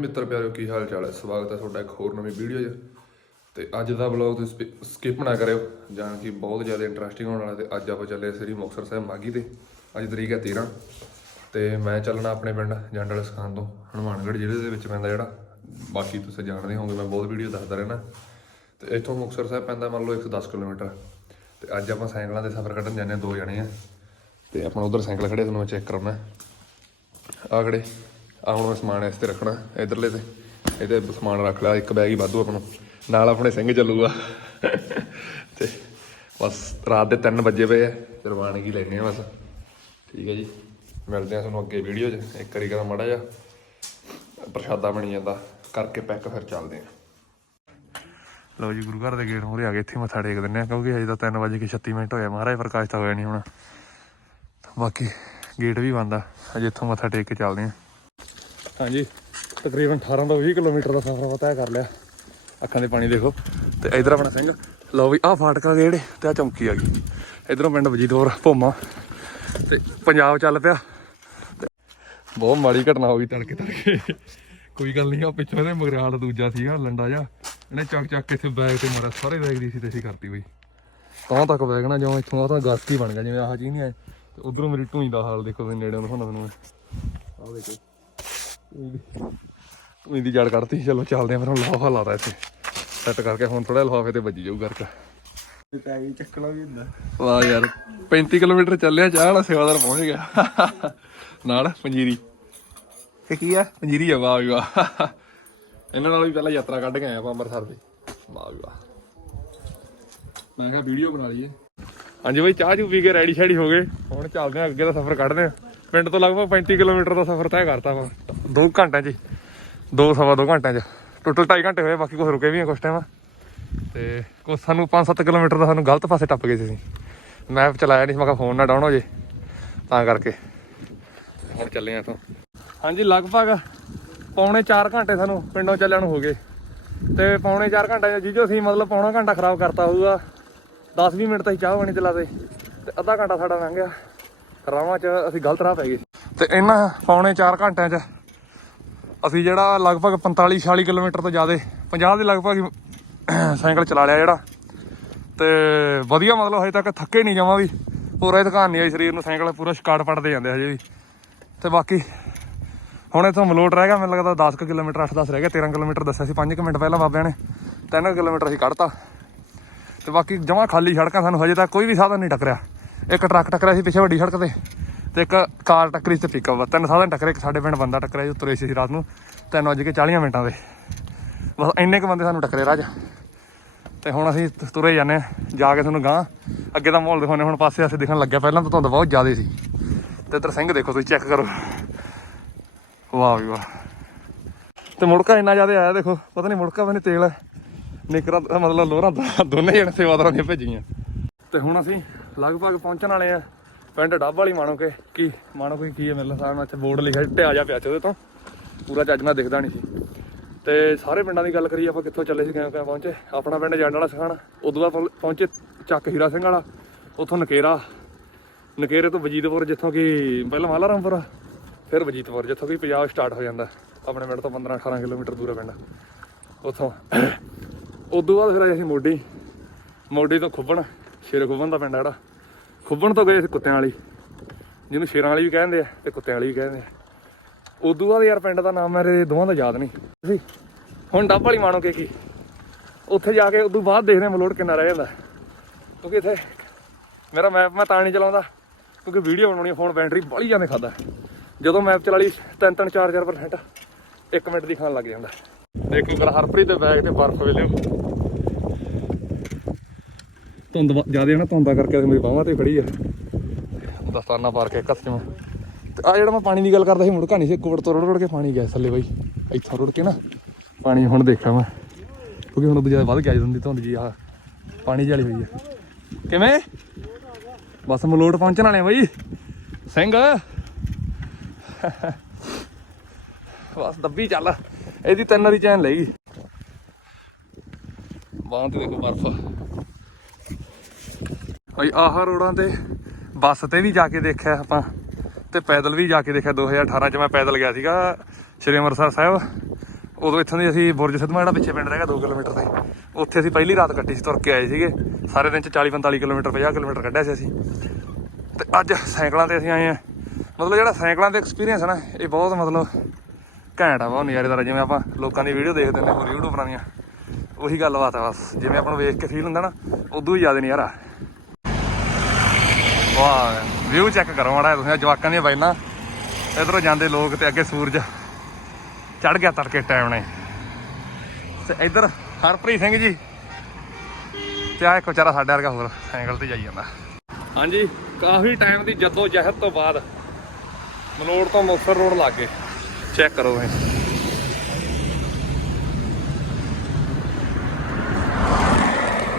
ਮਿੱਤਰ ਪਿਆਰਿਓ ਕੀ ਹਾਲ ਚਾਲ ਹੈ? ਸਵਾਗਤ ਹੈ ਤੁਹਾਡਾ ਇੱਕ ਹੋਰ ਨਵੀਂ ਵੀਡੀਓ 'ਚ। ਤੇ ਅੱਜ ਦਾ ਵਲੌਗ ਤੁਸੀਂ ਸਕਿਪ ਨਾ ਕਰਿਓ, ਜਾਣ ਕਿ ਬਹੁਤ ਜ਼ਿਆਦਾ ਇੰਟਰਸਟਿੰਗ ਹੋਣ ਵਾਲਾ ਤੇ ਅੱਜ ਆਪਾਂ ਚੱਲੇ ਸ੍ਰੀ ਮੁਕਤਸਰ ਸਾਹਿਬ ਮਾਗੀ ਤੇ। ਅੱਜ ਤਰੀਕ ਹੈ 13 ਤੇ ਮੈਂ ਚੱਲਣਾ ਆਪਣੇ ਪਿੰਡ ਜੰਡ ਵਾਲੇ ਸਖਾਨ ਤੋਂ, ਹਨੂਮਾਨਗੜ੍ਹ ਜ਼ਿਲ੍ਹੇ ਦੇ ਵਿੱਚ ਪੈਂਦਾ ਜਿਹੜਾ। ਬਾਕੀ ਤੁਸੀਂ ਜਾਣਦੇ ਹੋਵੋਗੇ, ਮੈਂ ਬਹੁਤ ਵੀਡੀਓ ਦੱਸਦਾ ਰਹਿਣਾ ਤੇ ਇੱਥੋਂ ਮੁਕਤਸਰ ਸਾਹਿਬ ਪੈਂਦਾ ਮੰਨ ਲਓ 110 ਕਿਲੋਮੀਟਰ। ਤੇ ਅੱਜ ਆਪਾਂ ਸਾਈਕਲਾਂ ਦੇ ਸਫ਼ਰ ਕੱਢਣ ਜਾਂਦੇ ਹਾਂ, ਦੋ ਜਣੇ ਆ। ਤੇ ਆਪਾਂ ਉਧਰ ਸਾਈਕਲ ਖੜੇ ਤੁਹਾਨੂੰ ਮੈਂ ਚੈੱਕ ਕਰਾਉਣਾ। ਆ ਖੜੇ ਆ ਹੁਣ ਸਮਾਨ ਇਸ ਤੇ ਰੱਖਣਾ, ਇਧਰਲੇ ਤੇ। ਇਹਦੇ ਸਮਾਨ ਰੱਖ ਲਿਆ, ਇੱਕ ਬੈਗ ਹੀ ਵਾਧੂ ਆਪਾਂ ਨੂੰ ਨਾਲ ਆਪਣੇ ਸਿੰਘ ਚੱਲੂਗਾ। ਤੇ ਬਸ ਰਾਤ ਦੇ 3 ਵਜੇ ਪਏ ਆ ਤੇ ਰਵਾਨਗੀ ਲੈਣੇ ਆ ਬਸ। ਠੀਕ ਹੈ ਜੀ। ਮਿਲਦੇ ਆ ਤੁਹਾਨੂੰ ਅੱਗੇ ਵੀਡੀਓ 'ਚ। ਇੱਕ ਵਾਰੀ ਕਰਾਂ ਮਾੜਾ ਜਿਹਾ ਪ੍ਰਸ਼ਾਦਾ ਬਣੀ ਜਾਂਦਾ। ਕਰਕੇ ਪੈਕ ਫਿਰ ਚੱਲਦੇ ਆ। ਲਓ ਜੀ, ਗੁਰੂ ਘਰ ਦੇ ਗੇਟ ਮੂਹਰੇ ਆ ਗਏ। ਇੱਥੇ ਮੱਥਾ ਟੇਕ ਦਿੰਨੇ ਆ, ਕਿਉਂਕਿ ਅਜੇ ਤਾਂ 3 ਵਜੇ ਕੇ 36 ਮਿੰਟ ਹੋਇਆ ਮਹਾਰਾਜ, ਪ੍ਰਕਾਸ਼ ਤਾਂ ਹੋਇਆ ਨਹੀਂ ਹੁਣ। ਬਾਕੀ ਗੇਟ ਵੀ ਬੰਦ ਆ। ਅਜੇ ਇੱਥੋਂ ਮੱਥਾ ਟੇਕ ਕੇ ਚੱਲਦੇ ਆ। ਹਾਂਜੀ, ਤਕਰੀਬਨ 18 ਤੋਂ 20 ਕਿਲੋਮੀਟਰ ਦਾ ਸਫ਼ਰ ਤੈਅ ਕਰ ਲਿਆ। ਅੱਖਾਂ ਦੇ ਪਾਣੀ ਦੇਖੋ। ਤੇ ਇਧਰ ਆਪਣਾ ਸਿੰਘ, ਲਓ ਵੀ ਆਹ ਫਾਟਕਾ ਗਏ ਜਿਹੜੇ ਤੇ ਆ ਚੌਂਕੀ ਆ ਗਈ। ਇਧਰੋਂ ਪਿੰਡ ਵਜੀਦੌਰ, ਭੋਮਾ। ਤੇ ਪੰਜਾਬ ਚੱਲ ਪਿਆ। ਬਹੁਤ ਮਾੜੀ ਘਟਨਾ ਹੋ ਗਈ ਤੜਕੇ ਤੜਕੇ। ਕੋਈ ਗੱਲ ਨਹੀਂ ਆ, ਪਿੱਛੋਂ ਇਹਦੇ ਮਗਰਾਲ ਦੂਜਾ ਸੀਗਾ, ਲੰਡਾ ਜਾ ਇਹਨੇ ਚੱਕ ਚੱਕ ਕੇ ਇੱਥੇ ਬੈਗ ਤੇ ਮਾਰਿਆ, ਸਾਰੇ ਬੈਗ ਦੀ ਸੀ ਤੇ ਅਸੀਂ ਕਰਤੀ ਬਈ। ਤਾਂ ਤੱਕ ਬੈਗ ਨਾ ਜਿਉਂ ਇੱਥੋਂ ਆ, ਤਾਂ ਗਸਤ ਹੀ ਬਣ ਗਿਆ, ਜਿਵੇਂ ਆਹ ਚੀਜ਼ ਨਹੀਂ ਆਏ। ਤੇ ਉਧਰੋਂ ਮੇਰੀ ਢੂਈ ਦਾ ਹਾਲ ਦੇਖੋ ਤੁਸੀਂ ਨੇੜੇ ਦਿਖਾਉਣਾ ਤੁਹਾਨੂੰ ਮੈਂ। ਦੇਖੋ। ਢੂਈ ਦੀ ਜੜ ਕੱਢਤੀ। ਚਲੋ ਚੱਲਦੇ ਆ ਫਿਰ, ਹੁਣ ਲਾਫਾ ਲਾਤਾ ਇੱਥੇ। ਸੈੱਟ ਕਰਕੇ ਹੁਣ ਥੋੜਾ ਲਿਫਾਫੇ ਤੇ ਵੱਜੀ ਜਾਊ ਗਰਕ। ਪੈ ਗਈ ਚੱਕਣਾ ਵੀ ਹੁੰਦਾ ਵਾਹ ਯਾਰ 35 ਕਿਲੋਮੀਟਰ ਚੱਲਿਆ, ਚਾਹ ਵਾਲਾ ਸੇਵਾਦਾਰ ਪਹੁੰਚ ਗਿਆ। ਨਾਲ ਪੰਜੀਰੀ। ਇਹ ਕੀ ਆ? ਪੰਜੀਰੀ ਆ, ਵਾਹ ਵੀ ਵਾਹ। ਇਹਨਾਂ ਨਾਲ ਵੀ ਪਹਿਲਾਂ ਯਾਤਰਾ ਕੱਢ ਕੇ ਆਏ ਆਪਾਂ ਅੰਮ੍ਰਿਤਸਰ ਦੀ। ਵਾਹ ਵੀ ਵਾਹ। ਮੈਂ ਕਿਹਾ ਵੀਡੀਓ ਬਣਾ ਲਈਏ। ਹਾਂਜੀ ਬਈ, ਚਾਹ ਚੂ ਪੀ ਕੇ ਰੈਡੀ ਸ਼ੈਡੀ ਹੋ ਗਏ। ਹੁਣ ਚੱਲਦੇ ਆ ਅੱਗੇ ਦਾ ਸਫ਼ਰ ਕੱਢਦੇ ਆ ਪਿੰਡ ਤੋਂ ਲਗਭਗ 35 ਕਿਲੋਮੀਟਰ ਦਾ ਸਫ਼ਰ ਤੈਅ ਕਰਤਾ ਵਾ 2 ਘੰਟਿਆਂ 'ਚ ਹੀ। ਦੋ ਸਵਾ ਦੋ ਘੰਟਿਆਂ 'ਚ। ਟੋਟਲ 2.5 ਘੰਟੇ ਹੋਏ ਬਾਕੀ ਕੁਝ ਰੁਕੇ ਵੀ ਆ ਕੁਛ ਟਾਈਮ ਤੇ ਕੁਛ ਸਾਨੂੰ 5-7 ਕਿਲੋਮੀਟਰ ਦਾ ਸਾਨੂੰ ਗਲਤ ਪਾਸੇ ਟੱਪ ਗਏ ਸੀ ਅਸੀਂ। ਮੈਪ ਚਲਾਇਆ ਨਹੀਂ ਸੀ, ਮੈਂ ਕਿਹਾ ਫੋਨ ਨਾ ਡਾਊਨ ਹੋ ਜੇ। ਤਾਂ ਕਰਕੇ। ਹੁਣ ਚੱਲੇ ਆ ਇਥੋਂ। ਹਾਂਜੀ ਲਗਭਗ ਪੌਣੇ 4 ਘੰਟੇ ਸਾਨੂੰ ਪਿੰਡੋਂ ਚੱਲਿਆਂ ਨੂੰ ਹੋ ਗਏ। ਤੇ ਪੌਣੇ 4 ਘੰਟੇ ਜੀਜੋ ਅਸੀਂ ਮਤਲਬ ਪੌਣਾ ਘੰਟਾ ਖਰਾਬ ਕਰਤਾ ਹੋਊਗਾ। 10-20 ਮਿੰਟ ਤਾਂ ਅਸੀਂ ਚਾਹ ਪਾਣੀ ਚਲਾਦੇ ਤੇ ਅੱਧਾ ਘੰਟਾ ਸਾਡਾ ਲੰਘ ਗਿਆ। ਰਾਵਾਂ 'ਚ ਅਸੀਂ ਗਲਤ ਰਾਹ ਪੈ ਗਏ। ਤੇ ਇਹਨਾਂ ਪੌਣੇ 4 ਘੰਟਿਆਂ 'ਚ ਅਸੀਂ ਜਿਹੜਾ ਲਗਭਗ 45-46 ਕਿਲੋਮੀਟਰ ਤੋਂ ਜ਼ਿਆਦਾ 50 ਦੇ ਲਗਭਗ ਹੀ ਸਾਈਕਲ ਚਲਾ ਲਿਆ ਜਿਹੜਾ। ਤੇ ਵਧੀਆ ਮਤਲਬ ਹਜੇ ਤੱਕ ਥੱਕੇ ਨਹੀਂ ਜਾਵਾਂ ਵੀ। ਪੂਰਾ ਹੀ ਨਹੀਂ ਆਈ ਸਰੀਰ ਨੂੰ, ਸਾਈਕਲ ਪੂਰਾ ਸ਼ਿਕਾਟ ਪੜਦੇ ਜਾਂਦੇ ਹਜੇ ਵੀ। ਤੇ ਬਾਕੀ ਹੁਣ ਇਥੋਂ ਮਲੋਟ ਰਹਿ ਗਿਆ, ਮੈਨੂੰ ਲੱਗਦਾ 10 ਕੁ ਕਿਲੋਮੀਟਰ 8-10 ਰਹਿ ਗਿਆ 13 ਕਿਲੋਮੀਟਰ ਦੱਸਿਆ ਸੀ 5 ਮਿੰਟ ਪਹਿਲਾਂ ਬਾਬਿਆਂ ਨੇ 3 ਕਿਲੋਮੀਟਰ ਅਸੀਂ ਕੱਢਤਾ। ਤੇ ਬਾਕੀ ਜਮਾਂ ਖਾਲੀ ਸੜਕਾਂ ਸਾਨੂੰ ਹਜੇ ਤੱਕ ਕੋਈ ਵੀ ਸਾਧਨ ਨਹੀਂ ਟੱਕਰਿਆ। ਇੱਕ ਟਰੱਕ ਟੱਕਰਿਆ ਸੀ ਪਿੱਛੇ ਵੱਡੀ ਸੜਕ ਤੇ ਤੇ ਇੱਕ ਕਾਰ ਟੱਕਰੀ ਸੀ ਤੇ ਪਿਕਅਪ ਤਿੰਨ ਸਾਧਨ ਟੱਕਰੇ, ਇੱਕ ਸਾਡੇ ਪਿੰਡ ਬੰਦਾ ਟੱਕਰਿਆ ਜੀ ਤੁਰੇ ਸੀ ਰਾਤ ਨੂੰ। 3 ਵਜੇ ਕੇ 40 ਮਿੰਟਾਂ ਦੇ। ਬਸ ਇੰਨੇ ਕੁ ਬੰਦੇ ਸਾਨੂੰ ਟੱਕਰੇ ਰਾਜ। ਤੇ ਹੁਣ ਅਸੀਂ ਤੁਰੇ ਜਾਂਦੇ ਹਾਂ, ਜਾ ਕੇ ਤੁਹਾਨੂੰ ਗਾਂ ਅੱਗੇ ਦਾ ਮਾਹੌਲ ਦਿਖਾਉਂਦੇ ਹਾਂ। ਹੁਣ ਪਾਸੇ ਆਸੇ ਦਿਖਣ ਲੱਗਿਆ, ਪਹਿਲਾਂ ਤਾਂ ਧੁੰਦ ਬਹੁਤ ਜ਼ਿਆਦਾ ਸੀ। ਤੇ ਇੱਧਰ ਸਿੰਘ ਦੇਖੋ, ਤੁਸੀਂ ਚੈੱਕ ਕਰੋ। ਵਾਹ ਵੀ ਵਾਹ। ਤੇ ਮੁੜਕਾ ਇੰਨਾ ਜ਼ਿਆਦਾ ਆਇਆ ਦੇਖੋ, ਪਤਾ ਨਹੀਂ ਮੁੜਕਾ ਬਣੇ ਤੇਲ ਹੈ ਮਤਲਬ ਲੋਹਰਾ ਦੋਨੇ ਜਣੇ ਸੇਵਾਦਾਰਾਂ ਦੀਆਂ ਭੇਜੀਆਂ। ਤੇ ਹੁਣ ਅਸੀਂ ਲਗਭਗ ਪਹੁੰਚਣ ਵਾਲੇ ਆ ਪਿੰਡ ਡੱਬ ਵਾਲੀ ਮਾਣੋ ਕੇ ਕੀ? ਮਾਣੋ ਕੋਈ ਕੀ ਹੈ ਮੇਰੇ ਹਿਸਾਬ ਨਾਲ ਇੱਥੇ ਬੋਰਡ ਲਿਖਿਆ ਟਿਆ ਜਾ ਪਿਆ ਚ ਉਹਦੇ ਤੋਂ। ਪੂਰਾ ਚੱਜ ਨਾਲ ਦਿਖਦਾ ਨਹੀਂ ਸੀ। ਤੇ ਸਾਰੇ ਪਿੰਡਾਂ ਦੀ ਗੱਲ ਕਰੀਏ, ਆਪਾਂ ਕਿੱਥੋਂ ਚੱਲੇ ਸੀ ਕਿਵੇਂ ਕਿਵੇਂ ਪਹੁੰਚੇ? ਆਪਣਾ ਪਿੰਡ ਜੰਡ ਵਾਲਾ ਸਖਾਣਾ। ਉਦੋਂ ਬਾਅਦ ਪਹੁੰਚੇ ਚੱਕ ਹੀਰਾ ਸਿੰਘ ਵਾਲਾ, ਉੱਥੋਂ ਨਕੇਰਾ। ਨਕੇਰੇ ਤੋਂ ਵਜੀਦਪੁਰ ਜਿੱਥੋਂ ਕਿ ਪਹਿਲਾਂ ਮਾਲਾਰਾਮਪੁਰ ਫਿਰ ਵਜੀਦਪੁਰ, ਜਿੱਥੋਂ ਕਿ ਪੰਜਾਬ ਸਟਾਰਟ ਹੋ ਜਾਂਦਾ। ਆਪਣੇ ਪਿੰਡ ਤੋਂ 15 18 ਕਿਲੋਮੀਟਰ ਦੂਰ ਆ ਪਿੰਡ, ਉੱਥੋਂ। ਉਦੋਂ ਬਾਅਦ ਫਿਰ ਆਏ ਅਸੀਂ ਮੋਢੀ। ਮੋਢੀ ਤੋਂ ਖੁੱਬਣ, ਸ਼ੇਰ ਖੁੱਬਣ ਦਾ ਪਿੰਡ ਆ ਜਿਹੜਾ। ਖੁੱਬਣ ਤੋਂ ਗਏ ਸੀ ਕੁੱਤਿਆਂ ਵਾਲੀ। ਜਿਹਨੂੰ ਸ਼ੇਰਾਂ ਵਾਲੀ ਵੀ ਕਹਿੰਦੇ ਆ ਤੇ ਕੁੱਤਿਆਂ ਵਾਲੀ ਵੀ ਕਹਿੰਦੇ ਆ। ਉਦੋਂ ਬਾਅਦ ਯਾਰ ਪਿੰਡ ਦਾ ਨਾਮ ਮੇਰੇ ਦੋਵਾਂ ਦਾ ਯਾਦ ਨਹੀਂ। ਤੁਸੀਂ ਹੁਣ ਡੱਬ ਵਾਲੀ ਮਾਣੋ ਕਿ ਕੀ। ਉੱਥੇ ਜਾ ਕੇ ਉਦੋਂ ਬਾਅਦ ਦੇਖਦੇ ਹਾਂ ਮਲੋੜ ਕਿੰਨਾ ਰਹਿ ਜਾਂਦਾ। ਕਿਉਂਕਿ ਇੱਥੇ ਮੇਰਾ ਮੈਪ ਮੈਂ ਤਾਂ ਨਹੀਂ ਚਲਾਉਂਦਾ। ਕਿਉਂਕਿ ਵੀਡੀਓ ਬਣਾਉਣੀ ਫੋਨ ਬੈਟਰੀ ਬਾਹਲੀ ਜਾਂਦੇ ਖਾਦਾ। ਜਦੋਂ ਮੈਪ ਚਲਾ ਲਈ 3-3 4-4% ਇੱਕ ਮਿੰਟ ਦੀ ਖਾਣ ਲੱਗ ਜਾਂਦਾ। ਦੇਖੋ ਕਰ ਹਰਪ੍ਰੀਤ ਦੇ ਬੈਗ ਤੇ ਬਰਫ਼ ਵੇਲੇ ਧੁੰਦ ਜ਼ਿਆਦਾ ਨਾ ਧੁੰਦਾ ਕਰਕੇ ਮੇਰੀ ਬਾਹਾਂ ਤੇ ਖੜੀ ਆ। ਦਸਤਾਨਾ ਪਾਰ ਕੇ ਇੱਕ ਹੱਥ 'ਚ ਤੇ ਆ ਜਿਹੜਾ ਮੈਂ ਪਾਣੀ ਦੀ ਗੱਲ ਕਰਦਾ ਸੀ ਮੁੜਕਾ ਨਹੀਂ ਸੀ ਕੋੜ ਤੋਂ ਰੋੜ ਰੋੜ ਕੇ ਪਾਣੀ ਗਿਆ ਥੱਲੇ ਬਾਈ। ਇੱਥੋਂ ਰੁੜ ਕੇ ਨਾ ਪਾਣੀ ਹੁਣ ਦੇਖਿਆ ਮੈਂ। ਕਿਉਂਕਿ ਹੁਣ ਜ਼ਿਆਦਾ ਵੱਧ ਗਿਆ ਜਦੋਂ ਦੀ ਧੁੰਦ ਜੀ ਆ। ਪਾਣੀ ਜਾਲੀ ਹੋਈ ਆ। ਕਿਵੇਂ? ਬਸ ਮਲੋਟ ਪਹੁੰਚਣ ਵਾਲੇ ਆ ਬਾਈ। ਸਿੰਘ। ਬਸ ਦੱਬੀ ਚੱਲ। ਇਹਦੀ ਤਿੰਨ ਵਾਰੀ ਚੈਨ ਲੈ ਗਈ। ਬਾਹਾਂ ਤੇ ਦੇਖੋ ਬਰਫ਼। ਭਾਈ ਆਹ ਰੋਡਾਂ ਤੇ ਬੱਸ ਤੇ ਵੀ ਜਾ ਕੇ ਦੇਖਿਆ ਆਪਾਂ ਤੇ ਪੈਦਲ ਵੀ ਜਾ ਕੇ ਦੇਖਿਆ 2018 ਚ ਮੈਂ ਪੈਦਲ ਗਿਆ ਸੀਗਾ ਸ਼੍ਰੀ ਅੰਮ੍ਰਿਤਸਰ ਸਾਹਿਬ। ਉਦੋਂ ਇੱਥੋਂ ਦੀ ਅਸੀਂ ਬੁਰਜ ਸਿੱਧਵਾਂ ਜਿਹੜਾ ਪਿੱਛੇ ਪਿੰਡ ਰਹਿਗਾ 2 ਕਿਲੋਮੀਟਰ ਤੇ। ਉੱਥੇ ਅਸੀਂ ਪਹਿਲੀ ਰਾਤ ਕੱਟੀ ਸੀ, ਤੁਰ ਕੇ ਆਏ ਸੀਗੇ। ਸਾਰੇ ਦਿਨ ਚ 40 45 ਕਿਲੋਮੀਟਰ 50 ਕਿਲੋਮੀਟਰ ਕੱਢਿਆ ਸੀ ਅਸੀਂ। ਤੇ ਅੱਜ ਸਾਈਕਲਾਂ ਤੇ ਅਸੀਂ ਆਏ ਆ ਮਤਲਬ ਜਿਹੜਾ ਸਾਈਕਲਾਂ ਤੇ ਐਕਸਪੀਰੀਅੰਸ ਹੈ ਨਾ, ਇਹ ਬਹੁਤ ਮਤਲਬ ਘੈਂਟ ਆ ਬਹੁਤ ਨਜ਼ਾਰੇਦਾਰ ਆ। ਜਿਵੇਂ ਆਪਾਂ ਲੋਕਾਂ ਦੀ ਵੀਡੀਓ ਦੇਖਦੇ ਨੇ ਹੋਰ ਯੂਟਿਊਬਰਾਂ ਦੀਆਂ ਉਹੀ ਗੱਲਬਾਤ ਆ ਬਸ। ਜਿਵੇਂ ਆਪਾਂ ਨੂੰ ਵੇਖ ਕੇ ਫੀਲ ਹੁੰਦਾ ਨਾ, ਉਦੋਂ ਹੀ ਜ਼ਿਆਦਾ ਨਜ਼ਾਰਾ ਵਾਹ ਵਿਊ ਚੈੱਕ ਕਰੋ ਮਾੜਾ ਤੁਸੀਂ ਜਵਾਕਾਂ ਦੀਆਂ ਬਾਈਨਾਂ। ਇਧਰੋਂ ਜਾਂਦੇ ਲੋਕ ਤੇ ਅੱਗੇ ਸੂਰਜ। ਚੜ ਗਿਆ ਤੜਕੇ ਟਾਈਮ ਨੇ। ਤੇ ਇਧਰ ਹਰਪ੍ਰੀਤ ਸਿੰਘ ਜੀ। ਤੇ ਆ ਇੱਕ ਵਿਚਾਰਾ ਸਾਡੇ ਵਰਗਾ ਹੋਰ ਸਾਈਕਲ ਤੇ ਜਾਈ ਜਾਂਦਾ। ਹਾਂਜੀ, ਕਾਫੀ ਟਾਈਮ ਦੀ ਜੱਦੋ ਜਹਿਦ ਤੋਂ ਬਾਅਦ ਮਲੋੜ ਤੋਂ ਮੁਕਤਸਰ ਰੋਡ ਲੱਗ। ਗਏ ਚੈੱਕ ਕਰੋ ਤੁਸੀਂ।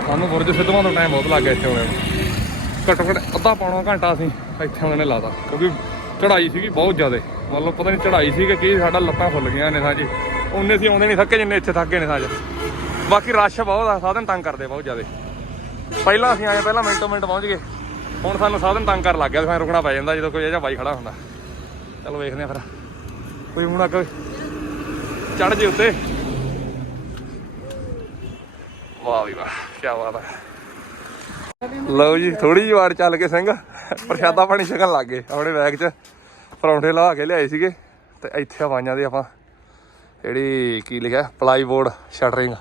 ਸਾਨੂੰ ਬੁਰਜ ਸਿੱਧਵਾਂ ਤੋਂ ਟਾਈਮ ਬਹੁਤ ਲੱਗ ਗਿਆ ਇੱਥੇ ਆਉਣੇ ਨੂੰ। ਘੱਟੋ ਘੱਟ ਅੱਧਾ ਪੌਣਾ ਘੰਟਾ ਅਸੀਂ ਇੱਥੇ ਆਉਣੇ ਨੇ ਲਾਤਾ, ਕਿਉਂਕਿ ਚੜਾਈ ਸੀਗੀ ਬਹੁਤ ਜ਼ਿਆਦਾ। ਮਤਲਬ ਪਤਾ ਨਹੀਂ ਚੜਾਈ ਸੀ ਕਿ ਕੀ, ਸਾਡਾ ਲੱਤਾਂ ਫੁੱਲ ਗਈਆਂ ਨੇ ਸਾਂ ਜੀ ਉਹਨੇ ਅਸੀਂ ਆਉਂਦੇ ਨਹੀਂ ਥੱਕੇ ਜਿੰਨੇ ਇੱਥੇ ਥੱਕੇ ਨੇ ਸਾਂ ਬਾਕੀ ਰਸ਼ ਬਹੁਤ ਆ, ਸਾਧਨ ਤੰਗ ਕਰਦੇ ਬਹੁਤ ਜ਼ਿਆਦਾ। ਪਹਿਲਾਂ ਅਸੀਂ ਆਏ ਪਹਿਲਾਂ ਮਿੰਟੋ ਮਿੰਟ ਪਹੁੰਚ ਗਏ। ਹੁਣ ਸਾਨੂੰ ਸਾਧਨ ਤੰਗ ਕਰ ਲੱਗ ਗਿਆ ਫਿਰ ਰੁਕਣਾ ਪੈ ਜਾਂਦਾ ਜਦੋਂ ਕੋਈ ਇਹ ਜਿਹਾ ਬਾਈ ਖੜਾ ਹੁੰਦਾ। ਚਲੋ ਵੇਖਦੇ ਆ ਫਿਰ। ਕੋਈ ਹੁਣ ਅੱਗੇ ਚੜ ਜੇ ਉੱਤੇ। ਵਾਹ ਵੀ ਵਾਹ ਕੀ ਬਾਤ ਹੈ ਲਓ ਜੀ ਥੋੜੀ ਜਿਹੀ ਵਾਰ ਚੱਲ ਕੇ ਸਿੰਘ। ਪ੍ਰਸ਼ਾਦਾ ਪਾਣੀ ਛਕਣ ਲੱਗ ਗਏ ਆਪਣੇ ਬੈਗ 'ਚ। ਪਰੌਂਠੇ ਲਾ ਕੇ ਲਿਆਏ ਸੀਗੇ ਤੇ ਇੱਥੇ ਆਵਾਜ਼ਾਂ ਦੇ ਆਪਾਂ। ਜਿਹੜੀ ਕੀ ਲਿਖਿਆ? ਪਲਾਈ ਬੋਰਡ ਸ਼ਟਰਿੰਗ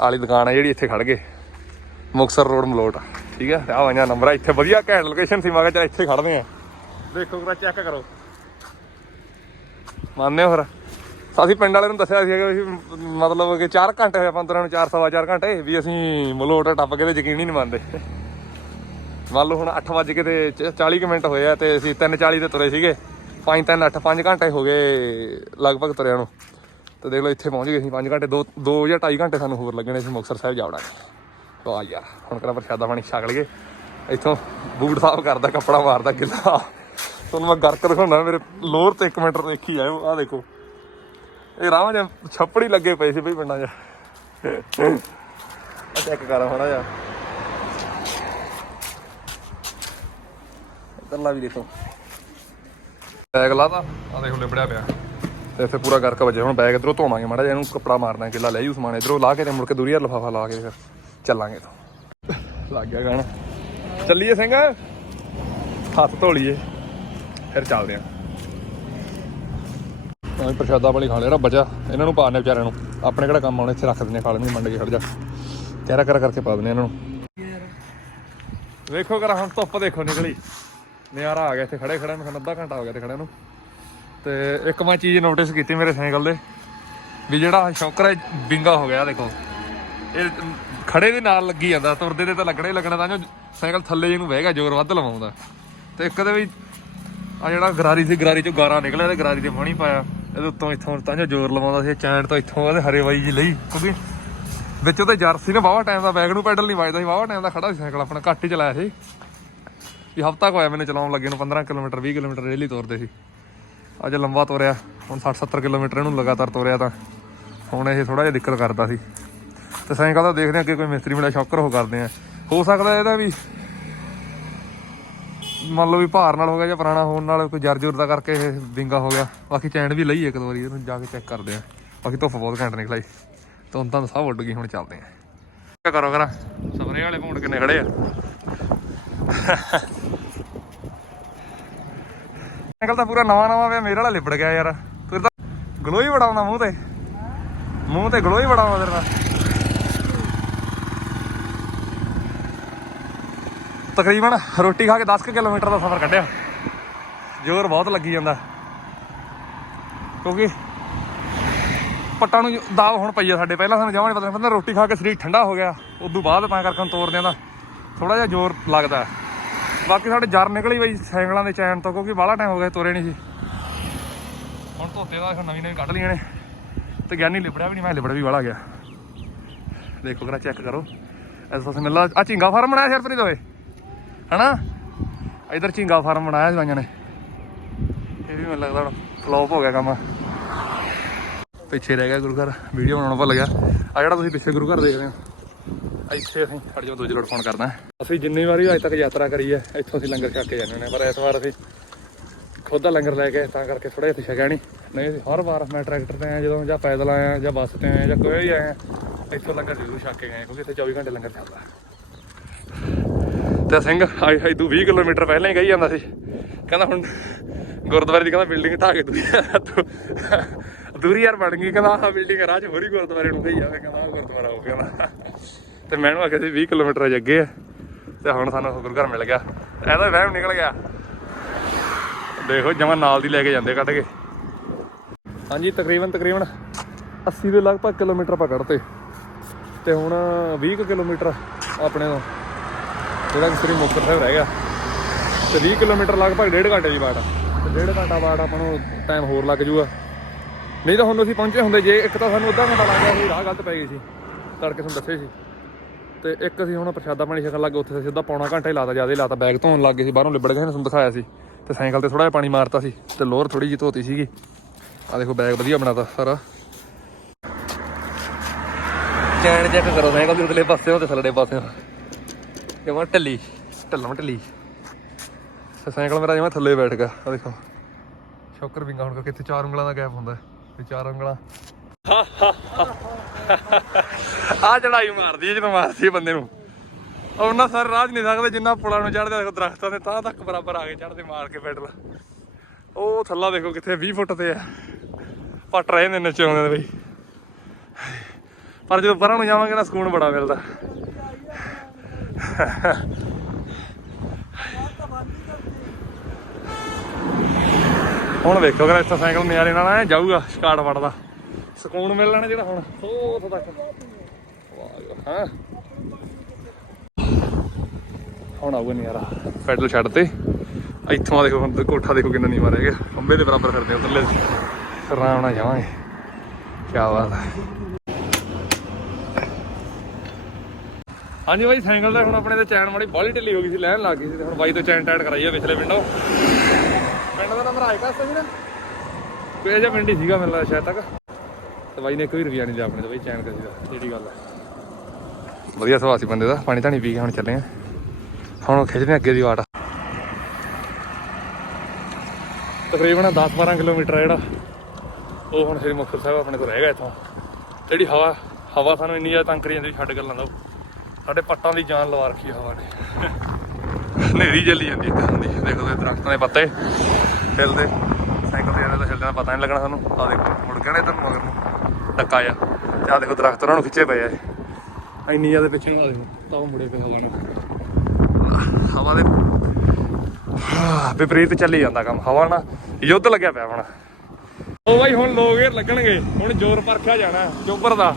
ਵਾਲੀ ਦੁਕਾਨ ਹੈ ਜਿਹੜੀ ਇੱਥੇ ਖੜ ਗਏ। ਮੁਕਸਰ ਰੋਡ ਮਲੋਟ ਠੀਕ ਹੈ ਆਵਾਜ਼ਾਂ ਨੰਬਰ ਆ ਇੱਥੇ ਵਧੀਆ ਘੈਂਟ ਲੋਕੇਸ਼ਨ ਸੀ। ਮੈਂ ਕਿਹਾ ਚੱਲ ਇੱਥੇ ਖੜਦੇ ਆ। ਦੇਖੋ ਕਰਾ ਚੈੱਕ ਕਰੋ। ਮੰਨਦੇ ਹੋ ਫਿਰ? ਅਸੀਂ ਪਿੰਡ ਵਾਲੇ ਨੂੰ ਦੱਸਿਆ ਸੀਗਾ ਵੀ ਅਸੀਂ ਮਤਲਬ ਕਿ 4 ਘੰਟੇ ਹੋਏ ਪੰਦਰਾਂ ਤੁਰਾਂ ਨੂੰ 4 ਸਵਾ 4 ਘੰਟੇ, ਵੀ ਅਸੀਂ ਮਲੋਟ ਟੱਪ ਕੇ ਤੇ ਯਕੀਨ ਹੀ ਨਹੀਂ ਮੰਨਦੇ। ਮੰਨ ਲਓ ਹੁਣ 8 ਵਜ ਕੇ ਤੇ ਚ- 40 ਕੁ ਮਿੰਟ ਹੋਏ ਆ ਤੇ ਅਸੀਂ 3:40 ਤੇ ਤੁਰੇ ਸੀਗੇ। 5 3 8 5 ਘੰਟੇ ਹੋ ਗਏ ਲਗਭਗ ਤੁਰਿਆਂ ਨੂੰ। ਤੇ ਦੇਖ ਲਓ ਇੱਥੇ ਪਹੁੰਚ ਗਏ ਅਸੀਂ 5 ਘੰਟੇ 2 2 ਜਾਂ 2.5 ਘੰਟੇ ਸਾਨੂੰ ਹੋਰ ਲੱਗਣੇ ਸੀ ਮੁਕਤਸਰ ਸਾਹਿਬ ਜਾਵੜਾ ਵਾਹ ਯਾਰ, ਹੁਣ ਕਿਹੜਾ ਪ੍ਰਸ਼ਾਦਾ ਪਾਣੀ ਛਕ ਲਈਏ। ਇੱਥੋਂ ਬੂਟ ਸਾਫ਼ ਕਰਦਾ, ਕੱਪੜਾ ਮਾਰਦਾ, ਗਿੱਲਾ। ਤੁਹਾਨੂੰ ਮੈਂ ਗਰਕ ਦਿਖਾਉਂਦਾ, ਮੇਰੇ ਲੋਰ ਤੇ 1 ਮਿੰਟ ਦੇਖੀ ਜਾਓ ਆਹ ਦੇਖੋ। ਇਹ ਰਾਵਾਂ ਜਾਂ ਛੱਪੜੀ ਲੱਗੇ ਪਏ ਸੀ ਬਈ ਪਿੰਡਾਂ 'ਚ। ਆ ਚੈੱਕ ਕਰ ਹੋਣਾ ਜਾ ਇਧਰਲਾ ਵੀ ਦੇਖੋ। ਬੈਗ ਲਾਤਾ ਆ ਦੇਖੋ ਲਿਬੜਿਆ ਪਿਆ। ਤੇ ਇੱਥੇ ਪੂਰਾ ਗਰਕ ਵਜੇ ਹੁਣ ਬੈਗ ਇਧਰੋਂ ਧੋਵਾਂਗੇ ਮਾੜਾ ਜਿਹਾ ਇਹਨੂੰ ਕੱਪੜਾ ਮਾਰਨਾ ਗਿੱਲਾ ਲੈ ਜੂ ਸਮਾਨ ਇਧਰੋਂ ਲਾ ਕੇ ਤੇ ਮੁੜ ਕੇ ਦੂਰੀ ਲਫਾਫਾ ਲਾ ਕੇ ਫਿਰ ਚੱਲਾਂਗੇ ਤੋਂ ਲੱਗ ਗਿਆ ਗਾਣਾ। ਚੱਲੀਏ ਸਿੰਘ। ਹੱਥ ਧੋ ਲਈਏ। ਫਿਰ ਚੱਲਦੇ ਆਂ। ਹਾਂ ਪ੍ਰਸ਼ਾਦਾ ਪਾਣੀ ਖਾ ਲਿਆ ਰਾ ਬਚਾ। ਇਹਨਾਂ ਨੂੰ ਪਾਣੇ ਵਿਚਾਰਿਆਂ ਨੂੰ। ਆਪਣੇ ਕਿਹੜਾ ਕੰਮ ਆਉਣੇ ਇੱਥੇ ਰੱਖ ਦਿੰਦੇ, ਖਾ ਲੈਂਦੇ, ਮੰਡ ਕੇ ਖੜ ਜਾ। ਕਹਿਰਾ ਕਰ ਕਰਕੇ ਪਾ ਦਿੰਦੇ ਇਹਨਾਂ ਨੂੰ। ਵੇਖੋ ਕਰਾ, ਹੁਣ ਧੁੱਪ ਦੇਖੋ ਨਿਕਲੀ। ਨਿਆਰਾ ਆ ਗਿਆ ਇੱਥੇ ਖੜੇ ਖੜੇ ਨੂੰ ਅੱਧਾ ਘੰਟਾ ਹੋ ਗਿਆ ਤੇ ਖੜੇ ਨੂੰ। ਤੇ ਇੱਕ ਮੈਂ ਚੀਜ਼ ਨੋਟਿਸ ਕੀਤੀ ਮੇਰੇ ਸਾਈਕਲ ਦੇ ਵੀ ਜਿਹੜਾ ਸ਼ੌਕਰ ਹੈ ਬਿੰਗਾ ਹੋ ਗਿਆ ਦੇਖੋ। ਇਹ ਖੜੇ ਦੇ ਨਾਲ ਲੱਗੀ ਜਾਂਦਾ, ਤੁਰਦੇ ਤੇ ਤਾਂ ਲੱਗਣਾ ਹੀ ਲੱਗਣਾ, ਤਾਂ ਜੋ ਸਾਈਕਲ ਥੱਲੇ ਜਿਹਨੂੰ ਬਹਿ ਗਿਆ, ਜ਼ੋਰ ਵੱਧ ਲਵਾਉਂਦਾ। ਤੇ ਇੱਕ ਦੇ ਵੀ ਆ ਜਿਹੜਾ ਗਰਾਰੀ ਸੀ, ਗਰਾਰੀ ਚੋਂ ਗਾਰਾ ਨਿਕਲਿਆ ਤੇ ਗਰਾਰੀ ਤੇ ਪਾਣੀ ਪਾਇਆ। ਇਹਦੇ ਉੱਤੋਂ ਇੱਥੋਂ ਤਾਂ ਜੋ ਜ਼ੋਰ ਲਵਾਉਂਦਾ ਸੀ ਚੈਨ ਤੋਂ ਇੱਥੋਂ ਉਹਦੇ ਹਰੇ ਬਾਈ ਜੀ ਲਈ, ਕਿਉਂਕਿ ਵਿੱਚ ਉਹਦੇ ਜਰਸੀ ਨੇ ਵਾਵਾ ਟਾਈਮ ਦਾ ਬੈਗ ਨੂੰ ਪੈਡਲ ਨਹੀਂ ਵੱਜਦਾ ਸੀ ਵਾਵਾ ਟਾਈਮ ਦਾ ਖੜਾ ਸੀ ਸਾਈਕਲ ਆਪਣਾ, ਘੱਟ ਹੀ ਚਲਾਇਆ ਸੀ। ਵੀ ਹਫਤਾ ਕੁ ਹੋਇਆ ਮੈਨੂੰ ਚਲਾਉਣ ਲੱਗੇ ਨੂੰ 15 ਕਿਲੋਮੀਟਰ 20 ਕਿਲੋਮੀਟਰ ਰੇਲੀ ਤੋਰਦੇ ਸੀ। ਅੱਜ ਲੰਬਾ ਤੋਰਿਆ, ਹੁਣ 60 70 ਕਿਲੋਮੀਟਰ ਇਹਨੂੰ ਲਗਾਤਾਰ ਤੋਰਿਆ ਤਾਂ, ਹੁਣ ਇਹ ਥੋੜਾ ਜਿਹਾ ਦਿੱਕਤ ਕਰਦਾ ਸੀ। ਤੇ ਸਾਈਕਲ ਦਾ ਦੇਖਦੇ ਹਾਂ ਅੱਗੇ ਕੋਈ ਮਿਸਤਰੀ ਮਿਲਿਆ ਸ਼ੌਕਰ ਹੋ ਕਰਦੇ ਆ। ਹੋ ਸਕਦਾ ਇਹਦਾ ਵੀ ਮੰਨ ਲਓ ਵੀ ਭਾਰ ਨਾਲ ਹੋ ਗਿਆ ਜਾਂ ਪੁਰਾਣਾ ਹੋਣ ਨਾਲ ਕੋਈ ਜਰ ਦਾ ਕਰਕੇ ਇਹ ਵਿੰਗਾ ਹੋ ਗਿਆ। ਬਾਕੀ ਚੈਨ ਵੀ ਲਈ ਇੱਕ ਦੋ ਵਾਰੀ, ਇਹਨੂੰ ਜਾ ਕੇ ਚੈੱਕ ਕਰਦੇ ਆ। ਬਾਕੀ ਧੁੱਪ ਬਹੁਤ ਘੈਂਟ ਨਿਕਲਾਈ। ਤੋਂ ਤਾਂ ਸਭ ਉੱਡ ਗਈ, ਹੁਣ ਚੱਲਦੇ ਆ। ਕੀ ਕਰੋ ਕਰਾਂ ਸਵਰੇ ਵਾਲੇ ਭੌਂਡ ਕਿੰਨੇ ਖੜੇ ਆ? ਸਾਈਕਲ ਤਾਂ ਪੂਰਾ ਨਵਾਂ ਨਵਾਂ ਪਿਆ, ਮੇਰੇ ਵਾਲਾ ਲਿਬੜ ਗਿਆ ਯਾਰ। ਤੂੰ ਤਾਂ ਗਲੋ ਹੀ ਬੜਾਉਂਦਾ ਮੂੰਹ ਤੇ। ਮੂੰਹ ਤੇ ਗਲੋ ਹੀ ਬੜਾਉਂਦਾ ਤੇਰੇ ਤਕਰੀਬਨ ਰੋਟੀ ਖਾ ਕੇ 10 ਕੁ ਕਿਲੋਮੀਟਰ ਦਾ ਸਫ਼ਰ ਕੱਢਿਆ। ਜ਼ੋਰ ਬਹੁਤ ਲੱਗੀ ਜਾਂਦਾ। ਕਿਉਂਕਿ ਪੱਟਾਂ ਨੂੰ ਦਾਗ ਹੁਣ ਪਈ ਆ ਸਾਡੇ। ਪਹਿਲਾਂ ਸਾਨੂੰ ਜਮਾਂ ਨਹੀਂ ਪਤਾ ਪਤਾ ਰੋਟੀ ਖਾ ਕੇ ਸਰੀਰ ਠੰਡਾ ਹੋ ਗਿਆ, ਉਦੋਂ ਬਾਅਦ ਤਾਂ ਕਰਕੇ ਹੁਣ ਤੋਰਦਿਆਂ ਦਾ ਥੋੜਾ ਜਿਹਾ ਜ਼ੋਰ ਲੱਗਦਾ। ਬਾਕੀ ਸਾਡੇ ਜਰ ਨਿਕਲੀ ਬਈ ਸਾਈਕਲਾਂ ਦੇ ਚੈਨ ਤੋਂ, ਕਿਉਂਕਿ ਬਾਹਲਾ ਟਾਈਮ ਹੋ ਗਿਆ, ਤੋਰੇ ਨਹੀਂ ਸੀ। ਹੁਣ ਧੋਤੇ ਦਾ ਨਵੀਂ ਨਵੀਂ ਕੱਢ ਲਈਆਂ ਨੇ। ਤੇ ਗਿਆਨੀ ਲਿਬੜਿਆ ਵੀ ਨਹੀਂ ਮੈਂ ਲਿਬੜ ਵੀ ਵਾਲਾ ਗਿਆ। ਦੇਖੋ ਕਰਾ ਚੈੱਕ ਕਰੋ। ਐਸਾ ਮਿਲਦਾ। ਆ ਝਿੰਗਾ ਫਾਰਮ ਬਣਾਇਆ ਸ਼ਰਪ੍ਰੀਤ ਓਏ ਹਨਾ? ਇਧਰ ਝਿੰਗਾ ਫਾਰਮ ਬਣਾਇਆ ਜਵਾਈਆਂ ਨੇ। ਇਹ ਵੀ ਮੈਨੂੰ ਲੱਗਦਾ ਹੁਣ ਫਲॉप ਹੋ ਗਿਆ ਕੰਮ। ਪਿੱਛੇ ਰਹਿ ਗਿਆ ਗੁਰੂ ਘਰ ਵੀਡੀਓ ਬਣਾਉਣਾ ਭੁੱਲ ਗਿਆ। ਆ ਜਿਹੜਾ ਤੁਸੀਂ ਪਿੱਛੇ ਗੁਰੂ ਘਰ ਦੇਖ ਰਹੇ ਹੋ ਇੱਥੇ ਅਸੀਂ ਸਾਡੇ ਜਾਓ ਦੂਜੇ ਲੋਟ ਫੋਨ ਕਰਦਾ। ਅਸੀਂ ਜਿੰਨੀ ਵਾਰੀ ਅੱਜ ਤੱਕ ਯਾਤਰਾ ਕਰੀ ਹੈ, ਇੱਥੋਂ ਅਸੀਂ ਲੰਗਰ ਛਕ ਕੇ ਜਾਂਦੇ ਨੇ ਪਰ ਇਸ ਵਾਰ ਅਸੀਂ ਖੁਦ ਦਾ ਲੰਗਰ ਲੈ ਕੇ ਤਾਂ ਕਰਕੇ ਥੋੜਾ ਜਿਹਾ ਪਿੱਛੇ ਗਿਆ ਨਹੀਂ ਨਹੀਂ ਹਰ ਵਾਰ ਮੈਂ ਟਰੈਕਟਰ ਤੇ ਆਇਆ, ਜਦੋਂ ਜਾਂ ਪੈਦਲ ਆਇਆ ਜਾਂ ਬੱਸ ਤੇ ਆਇਆ ਜਾਂ ਕੋਈ ਵੀ ਆਇਆ, ਇੱਥੋਂ ਲੰਗਰ ਜ਼ਰੂਰ ਛਕ ਕੇ ਗਏ, ਕਿਉਂਕਿ ਇੱਥੇ 24 ਘੰਟੇ ਲੰਗਰ ਚੱਲਦਾ। ਤੇ ਸਿੰਘ ਆਈ ਹਾਈ ਤੂੰ 20 ਕਿਲੋਮੀਟਰ ਪਹਿਲਾਂ ਹੀ ਕਹੀ ਜਾਂਦਾ ਸੀ। ਕਹਿੰਦਾ ਹੁਣ ਗੁਰਦੁਆਰੇ ਦੀ ਕਹਿੰਦਾ ਬਿਲਡਿੰਗ ਢਾਹ ਕੇ ਦੂਰੀ ਦੂਰੀ ਯਾਰ ਬਣ ਗਈ, ਕਹਿੰਦਾ ਆਹ ਬਿਲਡਿੰਗ ਰਾਹ ਚ ਹੋਰੀ ਗੁਰਦੁਆਰੇ ਨੂੰ ਗਈ ਜਾਵੇ, ਕਹਿੰਦਾ ਗੁਰਦੁਆਰਾ ਹੋ ਗਿਆ ਤੇ ਮੈਨੂੰ ਆਖਿਆ ਸੀ 20 ਕਿਲੋਮੀਟਰ ਅਜੇ ਅੱਗੇ ਆ। ਤੇ ਹੁਣ ਸਾਨੂੰ ਗੁਰੂ ਘਰ ਮਿਲ ਗਿਆ। ਇਹਦਾ ਵਹਿਮ ਨਿਕਲ ਗਿਆ। ਦੇਖੋ, ਜਮਾ ਨਾਲ ਦੀ ਲੈ ਕੇ ਜਾਂਦੇ ਕੱਢ ਕੇ। ਹਾਂਜੀ, ਤਕਰੀਬਨ ਤਕਰੀਬਨ 80 ਦੇ ਲਗਭਗ ਕਿਲੋਮੀਟਰ ਆਪਾਂ ਕੱਢਤੇ। ਤੇ ਹੁਣ 20 ਕੁ ਕਿਲੋਮੀਟਰ ਆਪਣੇ ਤੋਂ। ਜਿਹੜਾ ਕਿ ਸ੍ਰੀ ਮੁਕਤਸਰ ਸਾਹਿਬ ਰਹਿ ਗਿਆ। ਤੇ 20 ਕਿਲੋਮੀਟਰ ਲਗਭਗ ਡੇਢ ਘੰਟੇ ਦੀ ਬਾਟ ਆ। ਤੇ ਡੇਢ ਘੰਟਾ ਬਾਟ ਆਪਾਂ ਨੂੰ ਟਾਈਮ ਹੋਰ ਲੱਗ ਜੂਗਾ। ਨਹੀਂ ਤਾਂ ਹੁਣ ਅਸੀਂ ਪਹੁੰਚੇ ਹੁੰਦੇ ਜੇ ਇੱਕ ਤਾਂ ਸਾਨੂੰ ਅੱਧਾ ਘੰਟਾ ਲੱਗ ਗਿਆ ਸੀ, ਰਾਹ ਗਲਤ ਪੈ ਗਈ ਸੀ। ਤੜਕੇ ਤੁਹਾਨੂੰ ਦੱਸੇ ਸੀ। ਤੇ ਇੱਕ ਅਸੀਂ ਹੁਣ ਪ੍ਰਸ਼ਾਦਾ ਪਾਣੀ ਛਕਣ ਲੱਗੇ, ਉੱਥੇ ਸਿੱਧਾ ਪੌਣਾ ਘੰਟਾ ਹੀ ਲਾਤਾ, ਜ਼ਿਆਦਾ ਹੀ ਲਾਤਾ। ਬੈਗ ਧੋਣ ਲੱਗ ਗਏ ਸੀ, ਬਾਹਰੋਂ ਲਿਬੜ ਗਏ ਨੇ ਤੁਹਾਨੂੰ ਦਿਖਾਇਆ ਸੀ। ਤੇ ਸਾਈਕਲ ਤੇ ਥੋੜਾ ਜਿਹਾ ਪਾਣੀ ਮਾਰਤਾ ਸੀ, ਤੇ ਲੋਅਰ ਥੋੜੀ ਜਿਹੀ ਧੋਤੀ ਸੀਗੀ। ਆ ਦੇਖੋ, ਬੈਗ ਵਧੀਆ ਬਣਾਤਾ ਸਾਰਾ। ਚੈਨ ਚੈੱਕ ਕਰੋ, ਸਾਈਕਲ ਦੇ ਉਤਲੇ ਪਾਸੇ ਤੇ ਥੱਲੜੇ ਪਾਸੇ ਜਮਾ ਢੱਲੀ ਢੱਲਮ ਢੱਲੀ। ਸਾਈਕਲ ਮੇਰਾ ਜਮਾ ਥੱਲੇ ਬੈਠ ਗਿਆ ਆ ਦੇਖੋ। ਸ਼ੌਕਰ ਵਿੰਗਾ ਹੁਣ ਕਿੱਥੇ ਚਾਰ ਉਂਗਲਾਂ ਦਾ ਗੈਪ ਹੁੰਦਾ ਤੇ ਚਾਰ ਉਂਗਲਾਂ। ਆ ਚੜਾਈ ਮਾਰਦੀ ਹੈ ਜਦੋਂ ਮਾਰਦੀ ਬੰਦੇ ਨੂੰ। ਉਹਨਾਂ ਸਰ ਰਾਜ ਨਹੀਂ ਸਕਦੇ, ਜਿੰਨਾ ਪੁਲਾਂ ਨੂੰ ਚੜਦੇ ਦੇਖੋ ਦਰਖਤਾਂ ਦੇ ਤਾਂ ਤੱਕ ਬਰਾਬਰ ਆ ਕੇ ਚੜਦੇ ਮਾਰ ਕੇ ਪੈਡਲ ਉਹ ਥੱਲਾ ਦੇਖੋ ਕਿੱਥੇ 20 ਫੁੱਟ ਤੇ ਆ। ਪੱਟ ਰਹੇ ਨੇ ਨਚਾਉਂਦੇ ਬਈ। ਪਰ ਜਦੋਂ ਪਰਾਂ ਨੂੰ ਜਾਵਾਂਗੇ ਨਾ, ਸਕੂਨ ਬੜਾ ਮਿਲਦਾ। ਹੁਣ ਵੇਖੋ ਕਿ ਇੱਥੇ ਸਾਈਕਲ ਨਿਆਰੇ ਨਾਲ ਐ ਜਾਊਗਾ ਸਟਾਰਟ ਵੜਦਾ ਸਕੂਨ ਮਿਲ ਲੈਣਾ ਜਿਹੜਾ ਹੁਣ। ਉੱਥੋਂ ਤੱਕ। ਵਾਹ ਹਾਂ ਹੁਣ ਆਊਗਾ ਨਿਆਰਾ। ਪੈਡਲ ਛੱਡ ਤੇ ਇੱਥੋਂ ਆ ਦੇਖੋ ਹੁਣ ਕੋਠਾ ਦੇਖੋ ਕਿੰਨਾ ਨੀਵਾਂ ਰਹਿ ਗਿਆ। ਖੰਬੇ ਦੇ ਬਰਾਬਰ ਫਿਰਦੇ ਉਧਰਲੇ। ਆਰਾਮ ਨਾਲ ਜਾਵਾਂਗੇ। ਕੀ ਬਾਤ ਹੈ ਹਾਂਜੀ ਬਾਈ ਸਾਈਕਲ ਦਾ ਹੁਣ ਆਪਣੇ ਤੇ ਚੈਨ ਮਾੜੀ ਬਾਹਲੀ ਢਿੱਲੀ ਹੋ ਗਈ ਸੀ ਲੈਣ ਲੱਗ ਗਈ ਸੀ ਤੇ ਹੁਣ ਬਾਈ ਤੋਂ ਚੈਨ ਟਾਈਟ ਕਰਾਈ ਆ ਪਿਛਲੇ ਪਿੰਡੋਂ। ਪਿੰਡ ਦਾ ਨੰਬਰ ਆਏਗਾ ਸੀ ਨਾ? ਕੋਈ ਅਜਾ ਪਿੰਡ ਹੀ ਸੀਗਾ ਮੈਨੂੰ ਲੱਗਦਾ ਸ਼ਾਇਦ ਤੱਕ। ਤੇ ਬਾਈ ਨੇ ਕੋਈ ਰੁਪਿਆ ਨਹੀਂ ਲਿਆ ਆਪਣੇ ਤੋਂ ਬਾਈ ਚੈਨ ਕਰੀ ਦਾ ਜਿਹੜੀ ਗੱਲ ਹੈ ਵਧੀਆ ਸੁਭਾਅ ਸੀ ਬੰਦੇ ਦਾ ਪਾਣੀ ਧਾਣੀ ਪੀ ਕੇ ਹੁਣ ਚੱਲੇ ਆ। ਹੁਣ ਖਿੱਚਦੇ ਅੱਗੇ ਦੀ ਵਾਟ। ਤਕਰੀਬਨ 10-12 ਕਿਲੋਮੀਟਰ ਜਿਹੜਾ। ਉਹ ਹੁਣ ਸ੍ਰੀ ਮੁਕਤਸਰ ਸਾਹਿਬ ਆਪਣੇ ਤੋਂ ਰਹਿ ਗਿਆ ਇੱਥੋਂ। ਜਿਹੜੀ ਹਵਾ ਹਵਾ ਸਾਨੂੰ ਇੰਨੀ ਜ਼ਿਆਦਾ ਤੰਗ ਕਰੀ ਜਾਂਦੀ ਛੱਡ ਗੱਲਾਂ ਦਾ ਸਾਡੇ ਪੱਟਾਂ ਦੀ ਜਾਨ ਲਵਾ ਰੱਖੀ ਹਵਾ ਨੇ। ਹਨੇਰੀ ਚੱਲੀ ਜਾਂਦੀ ਇੱਕ ਹੁੰਦੀ। ਦੇਖੋ ਤੇ ਦਰਖਤਾਂ ਦੇ ਪੱਤੇ ਹਿਲਦੇ। ਸਾਈਕਲ ਤੇ ਹਿਲਦੇ ਦਾ ਪਤਾ ਨਹੀਂ ਲੱਗਣਾ ਸਾਨੂੰ। ਆ ਦੇਖੋ ਮੁੜ ਗਿਆ ਨੇ ਇਧਰ ਮਗਰ ਨੂੰ। ਟੱਕਾ ਜਾ ਤੇ ਆ ਦੇਖੋ ਦਰਖਤ ਉਹਨਾਂ ਨੂੰ ਖਿੱਚੇ ਪਏ ਆ। ਇੰਨੀ ਜ਼ਿਆਦਾ ਪਿੱਛੇ ਨੂੰ ਆ ਦੇਖੋ ਤਾਂ ਉਹ ਮੁੜੇ ਪਏ ਹਵਾ ਨੂੰ। ਹਵਾ ਦੇ ਵਿਪਰੀਤ ਚੱਲੀ ਜਾਂਦਾ ਕੰਮ। ਹਵਾ ਨਾਲ ਯੁੱਧ ਲੱਗਿਆ ਪਿਆ ਹੁਣ ਉਹ ਬਾਈ ਹੁਣ ਇਹ ਲੱਗਣਗੇ। ਹੁਣ ਜ਼ੋਰ ਪਰਖਿਆ ਜਾਣਾ ਚੋਬਰ ਦਾ।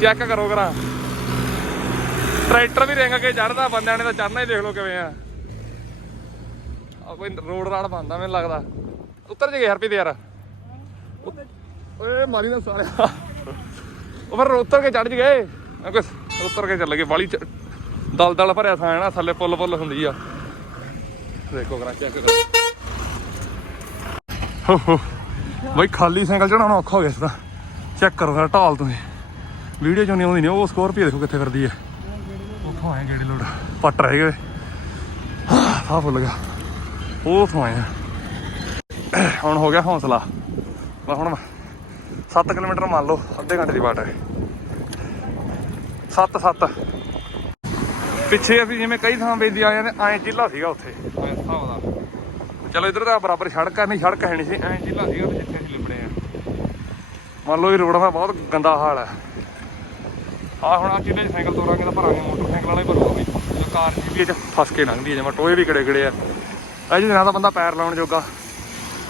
ਚੈੱਕ ਕਰੋ ਕਰਾਂ ਟਰੈਕਟਰ ਵੀ ਰਿੰਗ ਕੇ ਚੜਦਾ, ਬੰਦਿਆਂ ਨੇ ਤਾਂ ਚੜਨਾ ਹੀ ਦੇਖ ਲਓ ਕਿਵੇਂ ਆ। ਆ ਕੋਈ ਰੋਡ ਰਾੜ ਬੰਦਾ ਮੈਨੂੰ ਲੱਗਦਾ। ਉੱਤਰ ਜੇ ਹਰਪੀ ਤੇ ਯਾਰ ਓਏ, ਮਾਰੀ ਨਾ ਸਾਲਿਆ। ਉਹ ਫਿਰ ਉੱਤਰ ਕੇ ਚੜ ਗਏ ਆ ਉੱਤਰ ਕੇ ਚੱਲ ਗਏ, ਵਾਲੀ ਦਲ ਦਲ ਭਰਿਆ ਥਾਂ ਹੈ ਨਾ, ਥੱਲੇ ਪੁੱਲ ਪੁੱਲ ਹੁੰਦੀ ਆ। ਦੇਖੋ ਕਰਾਂ ਚੈੱਕ ਕਰੋ। ਬਈ ਖਾਲੀ ਸਾਈਕਲ ਚੜਾਉਣਾ ਔਖਾ ਹੋ ਗਿਆ ਇਸ ਦਾ। ਚੈੱਕ ਕਰੋ ਫਿਰ ਢਾਲ ਤੁਸੀਂ। ਵੀਡੀਓ ਚੋਂ ਨਹੀਂ ਆਉਂਦੀ ਨਹੀਂ ਉਹ ਸਕੋਰਪੀਓ ਦੇਖੋ ਕਿੱਥੇ ਫਿਰਦੀ ਹੈ ਉੱਥੋਂ ਆਏ ਗੇੜੀ ਪੱਟ ਰਹਿ ਗਏ। ਆਹ, ਫੁੱਲ ਗਿਆ। ਉਹ ਉੱਥੋਂ ਹੁਣ ਹੋ ਗਿਆ ਹੌਸਲਾ। ਬਸ ਹੁਣ 7 ਕਿਲੋਮੀਟਰ ਮੰਨ ਲਓ, ਅੱਧੇ ਘੰਟੇ ਦੀ ਬਾਟ ਹੈ। 7 7 ਪਿੱਛੇ ਅਸੀਂ ਜਿਵੇਂ ਕਈ ਥਾਂ ਵੇਦੀ ਆਏ ਨੇ ਐਂ ਜ਼ਿਲ੍ਹਾ ਸੀਗਾ ਉੱਥੇ। ਹਿਸਾਬ ਦਾ ਚਲੋ ਇਧਰ ਤਾਂ ਬਰਾਬਰ ਸੜਕ ਹੈ, ਨਹੀਂ ਸੜਕ ਹੈ ਨਹੀਂ ਸੀ, ਐਂ ਜ਼ਿਲ੍ਹਾ ਸੀਗਾ ਜਿੱਥੇ ਅਸੀਂ ਲਿਬੜੇ ਆ। ਮੰਨ ਲਓ ਇਹ ਰੋਡਾਂ ਦਾ ਬਹੁਤ ਗੰਦਾ ਹਾਲ ਹੈ। ਆ ਹੁਣ ਆ ਜਿੰਨੇ ਸਾਈਕਲ ਤੋਰਾਂਗੇ ਤਾਂ ਭਰਾਂਗੇ, ਮੋਟਰਸਾਈਕਲ ਵਾਲੇ ਭਰੂਗਾ ਵੀ ਜਦੋਂ ਕਾਰ ਜੀ ਵੀ ਚ ਫਸ ਕੇ ਲੰਘਦੀ ਹੈ ਜਿਵੇਂ ਟੋਏ ਵੀ ਕਿੜੇ ਕਿੜੇ ਆ। ਇਹ ਜਿਹੇ ਦਿਨਾਂ ਦਾ ਬੰਦਾ ਪੈਰ ਲਾਉਣ ਜੋਗਾ।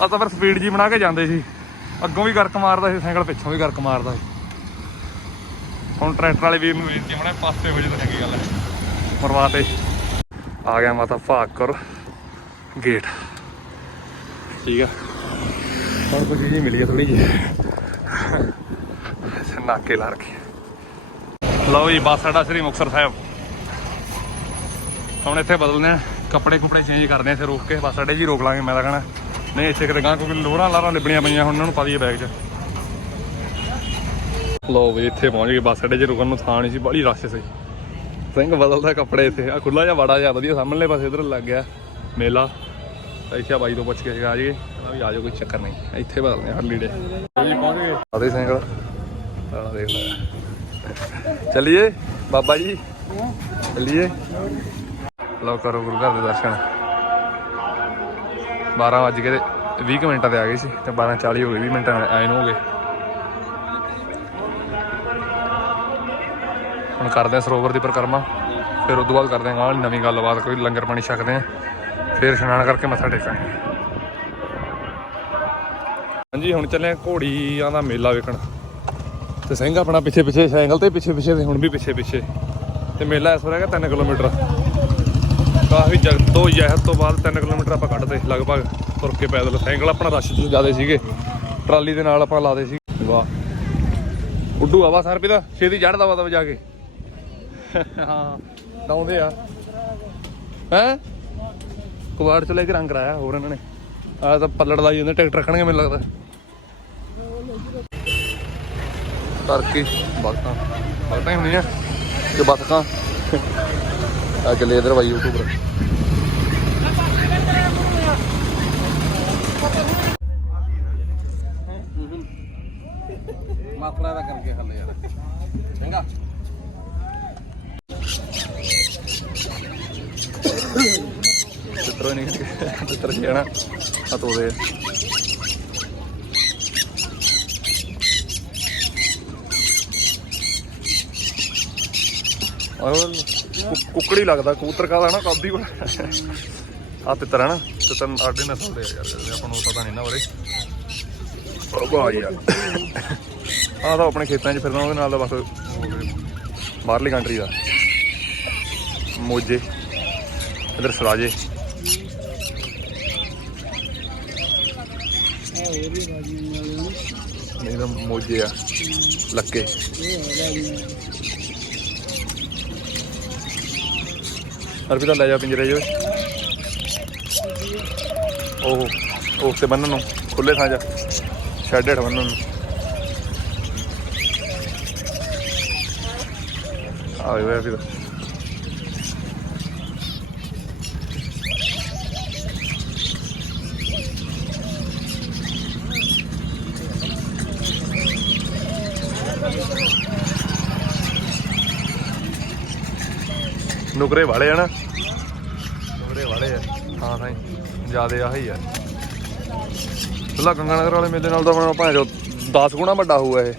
ਆ ਤਾਂ ਫਿਰ ਸਪੀਡ ਜੀ ਬਣਾ ਕੇ ਜਾਂਦੇ ਸੀ। ਅੱਗੋਂ ਵੀ ਗਰਕ ਮਾਰਦਾ ਸੀ, ਸਾਈਕਲ ਪਿੱਛੋਂ ਵੀ ਗਰਕ ਮਾਰਦਾ ਸੀ। ਹੁਣ ਟਰੈਕਟਰ ਵਾਲੇ ਵੀਰ ਨੂੰ ਬੇਨਤੀ ਬਣਾ ਪਾਸੇ ਹੋ ਜੇ ਤਾਂ ਚੰਗੀ ਗੱਲ ਹੈ ਮਰਵਾ ਤੇ ਆ ਗਿਆ ਮਾਤਾ ਭਾਗਕਰ ਗੇਟ। ਠੀਕ ਆ। ਹੁਣ ਕੁਝ ਜੀ ਮਿਲੀ ਆ ਥੋੜੀ ਜਿਹੀ। ਨਾਕੇ ਲਾ ਰੱਖੀ ਲਓ ਜੀ ਬੱਸ ਸਾਡਾ ਸ੍ਰੀ ਮੁਕਤਸਰ ਸਾਹਿਬ। ਹੁਣ ਇੱਥੇ ਬਦਲਦੇ ਆ ਕੱਪੜੇ ਕੁਪੜੇ ਚੇਂਜ ਕਰਦੇ ਆ ਇੱਥੇ ਰੋਕ ਕੇ ਬੱਸ ਅੱਡੇ ਜੀ ਰੋਕ ਲਾਂਗੇ ਮੈਂ ਤਾਂ ਕਹਣਾ। ਨਹੀਂ ਇੱਥੇ ਕਿਤੇ ਗਾਂ ਕਿਉਂਕਿ ਲੋਰਾਂ ਲਾਰਾਂ ਲਿਬੜੀਆਂ ਪਈਆਂ ਹੁਣ ਉਹਨਾਂ ਨੂੰ ਪਾ ਦਈਏ ਬੈਗ 'ਚ। ਲਓ ਵੀ ਇੱਥੇ ਪਹੁੰਚ ਗਏ ਬੱਸ ਅੱਡੇ 'ਚ ਰੁਕਣ ਨੂੰ ਥਾਂ ਨਹੀਂ ਸੀ ਬੜੀ ਰਸ਼ ਸੀ। ਸਿੰਘ ਬਦਲਦਾ ਕੱਪੜੇ ਇੱਥੇ ਆ ਖੁੱਲਾ ਜਿਹਾ ਬੜਾ ਜਿਹਾ ਵਧੀਆ ਸਾਹਮਣੇ ਪਾਸੇ ਇਧਰ ਲੱਗ ਗਿਆ ਮੇਲਾ। ਇੱਥੇ ਬਾਈ ਤੋਂ ਪੁੱਛ ਕੇ ਆ ਕਹਿੰਦਾ ਵੀ ਆ ਜਾਓ ਕੋਈ ਚੱਕਰ ਨਹੀਂ ਇੱਥੇ ਬਦਲਦੇ ਹਾਂ ਹਰਲੀ ਡੇ ਜੀ ਪਹੁੰਚ ਗਏ। ਆਦੇ ਸਾਈਕਲ ਆ ਦੇਖ ਲੈ। ਚੱਲੀਏ? ਬਾਬਾ ਜੀ। ਚੱਲੀਏ। ਲਓ ਕਰੋ ਗੁਰੂ ਘਰ ਦੇ ਦਰਸ਼ਨ। 12 ਵੱਜ ਕੇ ਤੇ 20 ਕੁ ਮਿੰਟਾਂ ਤੇ ਆ ਗਏ ਸੀ ਤੇ 12:40 ਹੋ ਗਏ 20 ਮਿੰਟਾਂ ਆਏ ਨੂੰ ਹੋ ਗਏ। ਹੁਣ ਕਰਦੇ ਆ ਸਰੋਵਰ ਦੀ ਪਰਿਕਰਮਾ, ਫਿਰ ਉਦੋਂ ਬਾਅਦ ਕਰਦੇ ਆ ਗਾਂ ਨਵੀਂ ਗੱਲਬਾਤ, ਕੋਈ ਲੰਗਰ ਪਾਣੀ ਛਕਦੇ ਆ, ਫਿਰ ਇਸ਼ਨਾਨ ਕਰਕੇ ਮੱਥਾ ਟੇਕਾਂਗੇ। ਹਾਂਜੀ, ਹੁਣ ਚੱਲੇ ਆ ਘੋੜੀਆਂ ਦਾ ਮੇਲਾ ਵੇਖਣ। ਤੇ ਸਿੰਘ ਆਪਣਾ ਪਿੱਛੇ ਪਿੱਛੇ ਸਾਈਕਲ ਤੇ ਪਿੱਛੇ ਪਿੱਛੇ ਤੇ ਹੁਣ ਵੀ ਪਿੱਛੇ ਪਿੱਛੇ। ਤੇ ਮੇਲਾ ਇਸ ਵਾਰ ਹੈਗਾ 3 ਕਿਲੋਮੀਟਰ। ਕਾਫੀ ਜਗਤੋਂ ਯਹਿਰ ਤੋਂ ਬਾਅਦ 3 ਕਿਲੋਮੀਟਰ ਆਪਾਂ ਕੱਢਦੇ, ਲਗਭਗ ਤੁਰ ਕੇ ਪੈਦਲ। ਸਾਈਕਲ ਆਪਣਾ ਰਸ਼ ਤੋਂ ਜ਼ਿਆਦਾ ਸੀਗੇ। ਟਰਾਲੀ ਦੇ ਨਾਲ ਆਪਾਂ ਲਾਦੇ ਸੀ। ਵਾਹ। ਉੱਡੂ ਆਵਾ ਸਰ ਰੁਪਏ ਦਾ ਛੇਤੀ ਚੜਦਾ ਵਾ ਤਾਂ ਜਾ ਕੇ। ਹਾਂ, ਡਾਉਂਦੇ ਆ। ਹੈ? ਕੁਵਾੜ ਚ ਲੈ ਕੇ ਰੰਗ ਕਰਾਇਆ ਹੋਰ ਇਹਨਾਂ ਨੇ। ਆ ਤਾਂ ਪੱਲੜ ਲਾਈ ਜਾਂਦੇ, ਟਿਕਟ ਰੱਖਣਗੇ ਮੈਨੂੰ ਲੱਗਦਾ। ਟਰਕੀ ਬਤਕਾਂ ਬਤਕਾਂ ਹੀ ਹੁੰਦੀਆਂ ਤੇ ਬਤਕਾਂ ਆ ਚੱਲੇ ਇਧਰ ਬਾਈ ਯੂਟਿਊਬਰ ਮਾਤਰਾ ਦਾ ਕਰਕੇ ਹੱਲ ਯਾਰ। ਚੰਗਾ। ਚਿੱਤਰੋ ਨਹੀਂ ਚਿੱਤਰ ਜਾਣਾ ਆ ਤੋਦੇ ਔਰ ਕੁੱਕੜੀ ਲੱਗਦਾ, ਕਬੂਤਰ ਕਾਦਾ ਨਾ ਕਾਬੀ ਕੋਲ। ਆ ਤਿੱਤਰ ਹੈ ਨਾ, ਤਿੱਤਰ ਆਡੇ ਨਸਲ ਦੇ ਆ ਯਾਰ ਜਿਹੜੇ ਆਪਾਂ ਨੂੰ ਪਤਾ ਨਹੀਂ ਨਾ ਬਾਰੇ। ਉਹ ਯਾਰ ਆ। ਤਾਂ ਆਪਣੇ ਖੇਤਾਂ 'ਚ ਫਿਰਦਾ ਉਹਦੇ ਨਾਲ ਦਾ ਬਸ ਬਾਹਰਲੀ ਕੰਟਰੀ ਦਾ। ਮੋਜੇ, ਇਧਰ ਸਰਾਜੇ। ਨਹੀਂ ਤਾਂ ਮੋਜੇ ਆ, ਲੱਕੇ। ਅਰਬੀ ਤਾਂ ਲੈ ਜਾ ਪਿੰਜਰੇ ਜੋ ਉਹ ਉਹ ਤੇ ਬੰਨਣ ਨੂੰ ਖੁੱਲੇ ਥਾਂ ਜਾ। ਸ਼ੈਡ ਹੇਠ ਬੰਨਣ ਨੂੰ। ਆ ਗਿਆ ਫਿਰ ਨੁਕਰੇ ਵਾਲੇ ਆ ਨਾ ਨੁਕਰੇ ਵਾਲੇ ਆ ਹਾਂ ਸਾਈ ਜਿਆਦੇ ਆਹੀ ਆ। ਪਹਿਲਾਂ ਗੰਗਾ ਨਗਰ ਵਾਲੇ ਮੇਲੇ ਨਾਲ ਤਾਂ ਆਪਣਾ ਭਾਵੇਂ ਜੋ 10 ਗੁਣਾ ਵੱਡਾ ਹੋਊਗਾ ਇਹ।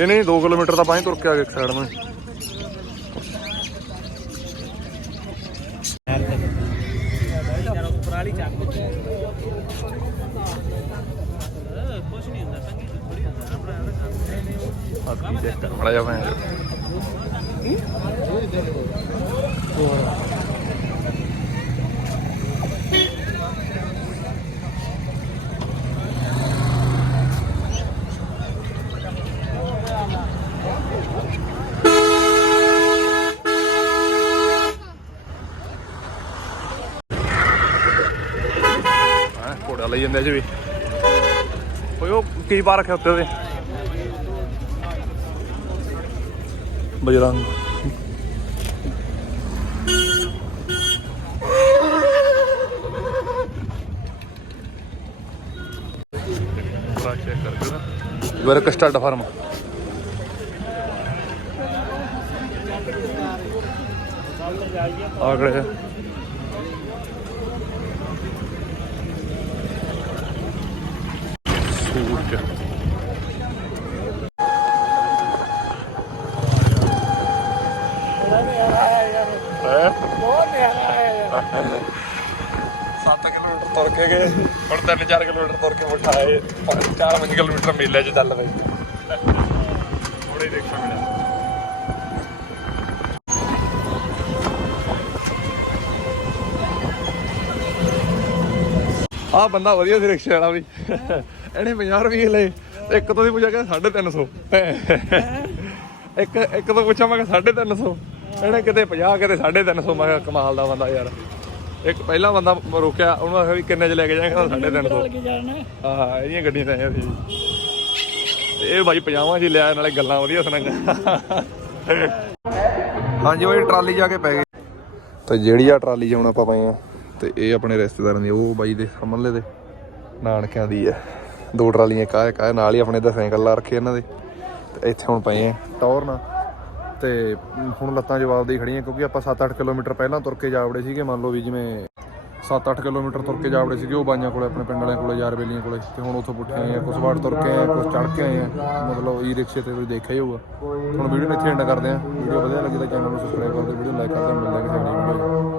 ਇਹ ਨਹੀਂ 2 ਕਿਲੋਮੀਟਰ ਤਾਂ ਪਾਣੀ ਤੁਰ ਕੇ ਆ ਗਏ ਇੱਕ ਸਾਈਡ ਨੂੰ ਪਰਾਲੀ ਜਾ ਭਾਵੇਂ ਜੋ ਹਾਂ ਜਾਂਦੇ ਅਜੇ ਵੀ। ਓਏ ਉਹ ਕੀ ਪਾ ਰੱਖਿਆ ਉੱਤੇ ਉਹਦੇ? ਬਜਰੰਗ। ਵਰਕ ਸਟਾਰਟ ਫਾਰਮ ਆਗੜੇ ਹੈ? ਬਹੁਤ ਨਿਆਰਾ ਹੈ ਯਾਰ। 7 ਕਿਲੋਮੀਟਰ ਤੁਰ ਕੇ ਗਏ। ਹੁਣ 3-4 ਕਿਲੋਮੀਟਰ ਤੁਰ ਕੇ ਉਠਾਏ 4-5 ਕਿਲੋਮੀਟਰ ਮੇਲੇ 'ਚ ਚੱਲ ਪਏ। ਥੋੜੇ ਦੇਖਣ ਮਿਲਿਆ ਆ। ਬੰਦਾ ਵਧੀਆ ਸੀ ਰਿਕਸ਼ੇ ਵਾਲਾ ਵੀ। ਇਹਨੇ 50 ਰੁਪਏ ਲਏ। ਇੱਕ ਤੋਂ ਦੀ ਪੁੱਛਿਆ ਕਿ 350 ਇੱਕ ਇੱਕ ਤੋਂ ਪੁੱਛਿਆ ਮੈਂ ਕਿ 350 ਇਹਨੇ ਕਿਤੇ 50 ਕਿਤੇ 350 ਮੈਂ ਕਿਹਾ ਕਮਾਲ ਦਾ ਬੰਦਾ ਯਾਰ। ਇੱਕ ਪਹਿਲਾ ਬੰਦਾ ਰੋਕਿਆ ਉਹਨੂੰ ਆਖਿਆ ਵੀ ਕਿੰਨੇ ਚ ਲੈ ਕੇ ਜਾਏਗਾ 350 ਕੇ ਜਾਣਾ। ਆਹ ਇਹਦੀਆਂ ਗੱਡੀਆਂ ਤਾਂ ਆਈਆਂ ਸੀ ਤੇ ਇਹ ਬਾਈ ਪਜਾਮਾ ਜੀ ਲਿਆ ਨਾਲੇ ਗੱਲਾਂ ਵਧੀਆ ਸੁਣਾਈਆਂ ਹਾਂਜੀ ਉਹ ਟਰਾਲੀ ਜਾ ਕੇ ਪੈ ਗਏ ਤੇ ਜਿਹੜੀ ਆ ਟਰਾਲੀ ਹੁਣ ਆਪਾਂ ਪਏ ਆ ਤੇ ਇਹ ਆਪਣੇ ਰਿਸ਼ਤੇਦਾਰਾਂ ਦੀ ਉਹ ਬਾਈ ਦੇ ਸਾਹਮਣੇ ਦੇ ਨਾਨਕਿਆਂ ਦੀ ਹੈ ਦੋ ਟਰਾਲੀਆਂ ਕਾਹ ਕਾਹ ਨਾਲ ਹੀ ਆਪਣੇ ਦਾ ਸਾਈਕਲ ਲਾ ਰੱਖੇ ਇਹਨਾਂ ਦੇ। ਤੇ ਇੱਥੇ ਹੁਣ ਪਏ ਆ ਟੌਰ ਨਾਲ। ਤੇ ਹੁਣ ਲੱਤਾਂ ਜਵਾਬ ਦੇ ਖੜੀਆਂ ਕਿਉਂਕਿ ਆਪਾਂ 7-8 ਕਿਲੋਮੀਟਰ ਪਹਿਲਾਂ ਤੁਰ ਕੇ ਜਾਵੜੇ ਸੀਗੇ, ਮੰਨ ਲਓ ਵੀ ਜਿਵੇਂ 7-8 ਕਿਲੋਮੀਟਰ ਤੁਰ ਕੇ ਜਾਵੜੇ ਸੀਗੇ, ਉਹ ਬਾਈਆਂ ਕੋਲੇ, ਆਪਣੇ ਪਿੰਡ ਵਾਲਿਆਂ ਕੋਲੇ, ਯਾਰ ਬੇਲੀਆਂ ਕੋਲੇ, ਤੇ ਹੁਣ ਉੱਥੋਂ ਪੁੱਠੇ ਆਏ ਆ, ਕੁਛ ਵਾਰ ਤੁਰ ਕੇ ਆਏ ਆ, ਕੁਛ ਚੜ ਕੇ ਆਏ ਆ, ਮਤਲਬ ਈ ਰਿਕਸ਼ੇ ਤੇ ਤੁਸੀਂ ਦੇਖਿਆ ਹੀ ਹੋਊਗਾ। ਹੁਣ ਵੀਡੀਓ ਨੂੰ ਇੱਥੇ ਐਂਡ ਕਰਦੇ ਆ ਵੀਡੀਓ ਵਧੀਆ ਲੱਗੀ ਤਾਂ ਚੈਨਲ ਨੂੰ ਸਬਸਕ੍ਰਾਈਬ ਕਰ ਦਿਓ, ਵੀਡੀਓ ਲਾਈਕ ਕਰ ਦਿਓ, ਮਿਲਦੇ ਹਾਂ ਕਿਸੇ ਅਗਲੀ ਵੀਡੀਓ